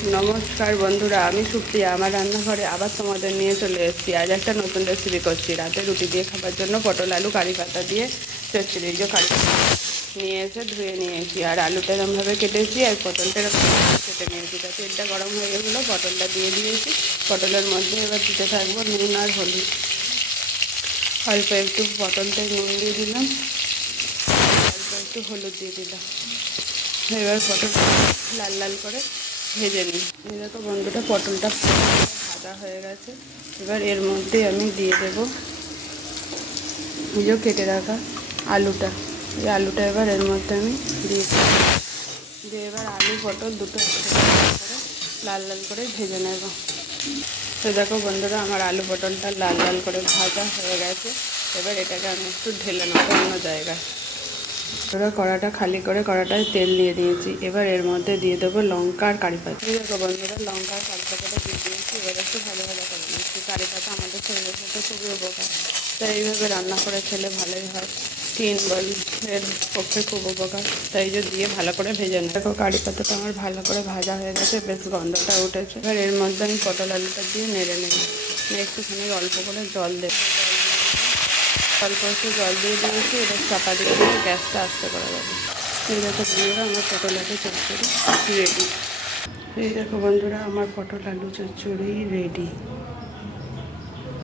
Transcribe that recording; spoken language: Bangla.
নমস্কার বন্ধুরা, আমি সুপ্রিয়া। আমার রান্নাঘরে আবার তোমাদের নিয়ে চলে এসেছি। আজ একটা নতুন রেসিপি করছি। রাতে রুটি দিয়ে খাবার জন্য পটল আলু কারি পাতা দিয়ে চচ্চড়ি। যে কারি পাতা নিয়ে এসে ধুয়ে নিয়েছি, আর আলুটা এরমভাবে কেটেছি, আর পটলটা এরকমভাবে কেটে নিয়েছি। তা তেলটা গরম হয়ে গেছিলো, পটলটা দিয়ে দিয়েছি। পটলের মধ্যে এবার দিতে থাকবো নুন আর হলুদ। অল্প একটু পটলটায় নুন দিয়ে দিলাম, অল্প একটু হলুদ দিয়ে দিলাম। এবার পটলটা লাল লাল করে ভেজে নিই। এই দেখো বন্ধুটা, পটলটা ভাজা হয়ে গেছে। এবার এর মধ্যে আমি দিয়ে দেবো এই যে কেটে রাখা আলুটা। এই আলুটা এবার এর মধ্যে আমি দিয়ে এবার আলু পটল দুটো একসাথে করে লাল লাল করে ভেজে নেব। তো দেখো বন্ধুরা, আমার আলু পটলটা লাল লাল করে ভাজা হয়ে গেছে। এবার এটাকে আমি একটু ঢেলে নেবো অন্য জায়গায়। এবার কড়াটা খালি করে কড়াটায় তেল দিয়ে দিয়েছি। এবার এর মধ্যে দিয়ে দেবো লঙ্কা আর কারি পাতা। এই দেখো বন্ধুরা, লঙ্কা আর কারি পাতাটা দিয়ে দিয়েছি। এবার একটু ভালো ভালো করে নিচ্ছি। কারি পাতা আমাদের শরীরের সাথে খুবই উপকার, তাই এইভাবে রান্না করে খেলে ভালোই হয়। স্কিন এর পক্ষে খুব উপকার, তাই যে দিয়ে ভালো করে ভেজে নেয়। দেখো কারি পাতাটা আমার ভালো করে ভাজা হয়ে গেছে, বেশ গন্ধটা উঠেছে। এবার এর মধ্যে আমি পটল আলুটা দিয়ে নেড়ে নেব। একটুখানি অল্প করে জল দেব। অল্প একটু জল দিয়ে দিয়েছি। এবার চাপা দিয়ে দিয়ে গ্যাসটা আস্তে করা যাবে। এই দেখো বন্ধুরা, আমার পটল আলু চচ্চড়ি রেডি। এই দেখো বন্ধুরা, আমার পটল আলু চচ্চড়ি রেডি।